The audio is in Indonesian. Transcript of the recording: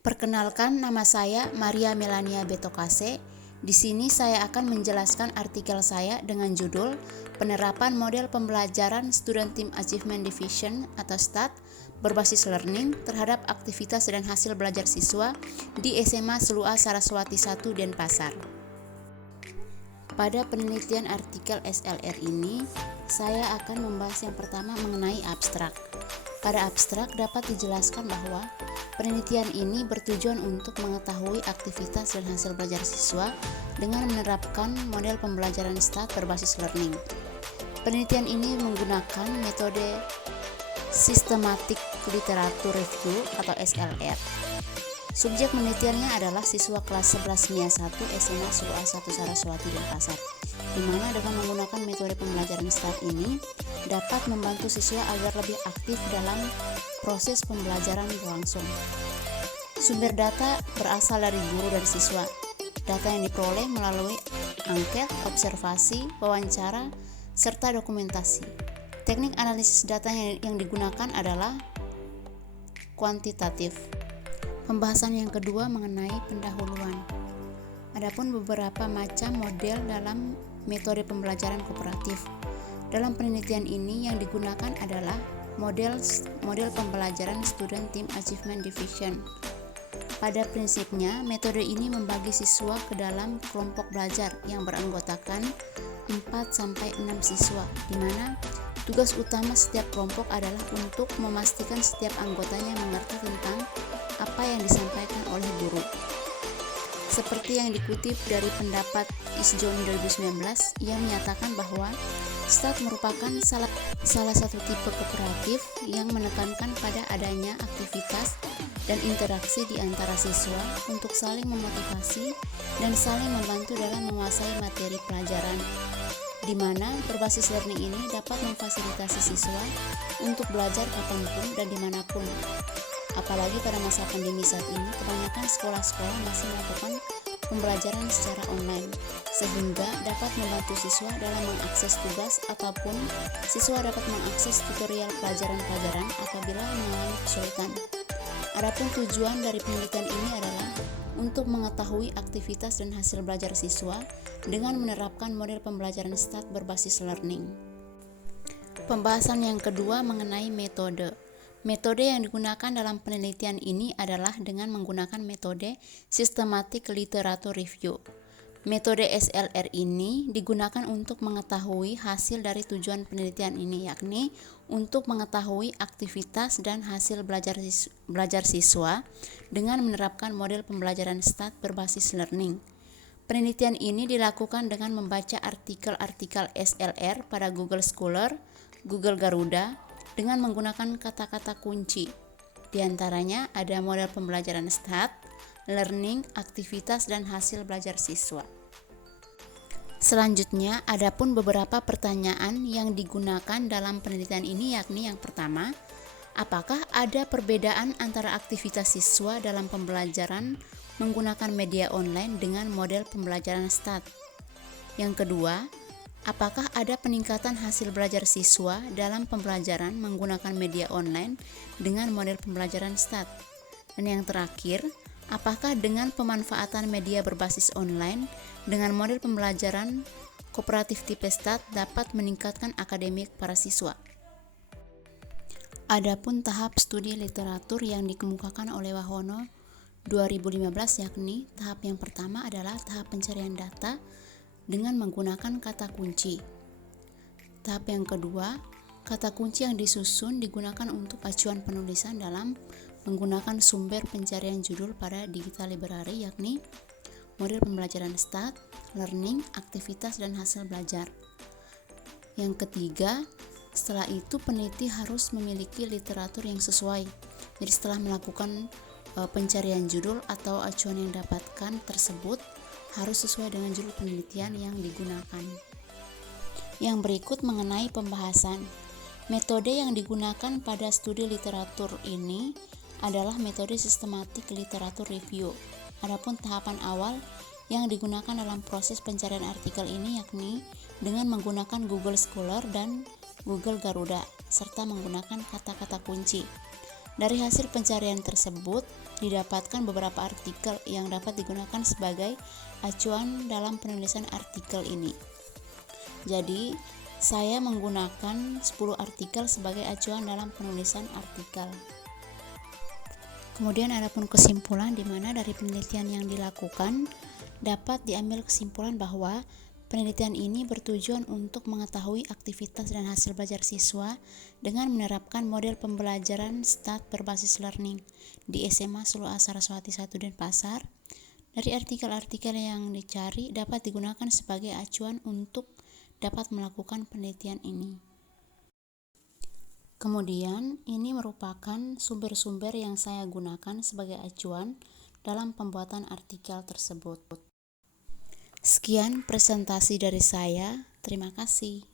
Perkenalkan, nama saya Maria Melania Betokase. Di sini saya akan menjelaskan artikel saya dengan judul Penerapan Model Pembelajaran Student Team Achievement Division atau STAD berbasis learning terhadap aktivitas dan hasil belajar siswa di SMA Selua Saraswati 1 Denpasar. Pada penelitian artikel SLR ini, saya akan membahas yang pertama mengenai abstrak. Pada abstrak dapat dijelaskan bahwa penelitian ini bertujuan untuk mengetahui aktivitas dan hasil belajar siswa dengan menerapkan model pembelajaran STAD berbasis learning. Penelitian ini menggunakan metode Systematic Literature Review atau SLR. Subjek penelitiannya adalah siswa kelas 11 MIA 1 SMA Selua 1 Saraswati Denpasar, di mana dengan menggunakan metode pembelajaran STAD ini dapat membantu siswa agar lebih aktif dalam proses pembelajaran berlangsung. Sumber data berasal dari guru dan siswa. Data yang diperoleh melalui angket, observasi, wawancara, serta dokumentasi. Teknik analisis data yang digunakan adalah kuantitatif. Pembahasan yang kedua mengenai pendahuluan. Adapun beberapa macam model dalam metode pembelajaran kooperatif. Dalam penelitian ini yang digunakan adalah model pembelajaran Student Team Achievement Division. Pada prinsipnya, metode ini membagi siswa ke dalam kelompok belajar yang beranggotakan 4-6 siswa, di mana tugas utama setiap kelompok adalah untuk memastikan setiap anggotanya mengerti tentang apa yang disampaikan oleh guru. Seperti yang dikutip dari pendapat Isjon 2019, ia menyatakan bahwa STAD merupakan salah satu tipe kooperatif yang menekankan pada adanya aktivitas dan interaksi di antara siswa untuk saling memotivasi dan saling membantu dalam menguasai materi pelajaran, di mana berbasis learning ini dapat memfasilitasi siswa untuk belajar kapanpun dan dimanapun. Apalagi pada masa pandemi saat ini, kebanyakan sekolah-sekolah masih melakukan pembelajaran secara online, sehingga dapat membantu siswa dalam mengakses tugas ataupun siswa dapat mengakses tutorial pelajaran-pelajaran apabila mengalami kesulitan. Adapun tujuan dari penelitian ini adalah untuk mengetahui aktivitas dan hasil belajar siswa dengan menerapkan model pembelajaran STAD berbasis learning. Pembahasan yang kedua mengenai metode. Metode yang digunakan dalam penelitian ini adalah dengan menggunakan metode Systematic Literature Review. Metode SLR ini digunakan untuk mengetahui hasil dari tujuan penelitian ini, yakni untuk mengetahui aktivitas dan hasil belajar siswa dengan menerapkan model pembelajaran STAD berbasis learning. Penelitian ini dilakukan dengan membaca artikel-artikel SLR pada Google Scholar, Google Garuda, dengan menggunakan kata-kata kunci. Di antaranya ada model pembelajaran STAD, learning, aktivitas, dan hasil belajar siswa. Selanjutnya, adapun beberapa pertanyaan yang digunakan dalam penelitian ini, yakni yang pertama, apakah ada perbedaan antara aktivitas siswa dalam pembelajaran menggunakan media online dengan model pembelajaran STAD? Yang kedua, apakah ada peningkatan hasil belajar siswa dalam pembelajaran menggunakan media online dengan model pembelajaran STAD? Dan yang terakhir, apakah dengan pemanfaatan media berbasis online dengan model pembelajaran kooperatif tipe STAD dapat meningkatkan akademik para siswa? Adapun tahap studi literatur yang dikemukakan oleh Wahono 2015, yakni tahap yang pertama adalah tahap pencarian data dengan menggunakan kata kunci. Tahap yang kedua, kata kunci yang disusun digunakan untuk acuan penulisan dalam menggunakan sumber pencarian judul pada digital library, yakni model pembelajaran STAD, learning, aktivitas, dan hasil belajar. Yang ketiga, setelah itu peneliti harus memiliki literatur yang sesuai. Jadi setelah melakukan pencarian judul atau acuan yang didapatkan tersebut harus sesuai dengan judul penelitian yang digunakan. Yang berikut mengenai pembahasan. Metode yang digunakan pada studi literatur ini adalah metode Systematic Literature Review. Adapun tahapan awal yang digunakan dalam proses pencarian artikel ini yakni dengan menggunakan Google Scholar dan Google Garuda serta menggunakan kata-kata kunci. Dari hasil pencarian tersebut, didapatkan beberapa artikel yang dapat digunakan sebagai acuan dalam penulisan artikel ini. Jadi, saya menggunakan 10 artikel sebagai acuan dalam penulisan artikel. Kemudian adapun kesimpulan, di mana dari penelitian yang dilakukan dapat diambil kesimpulan bahwa penelitian ini bertujuan untuk mengetahui aktivitas dan hasil belajar siswa dengan menerapkan model pembelajaran START berbasis learning di SMA Suluh Saraswati 1 Denpasar. Dari artikel-artikel yang dicari dapat digunakan sebagai acuan untuk dapat melakukan penelitian ini. Kemudian, ini merupakan sumber-sumber yang saya gunakan sebagai acuan dalam pembuatan artikel tersebut. Sekian presentasi dari saya. Terima kasih.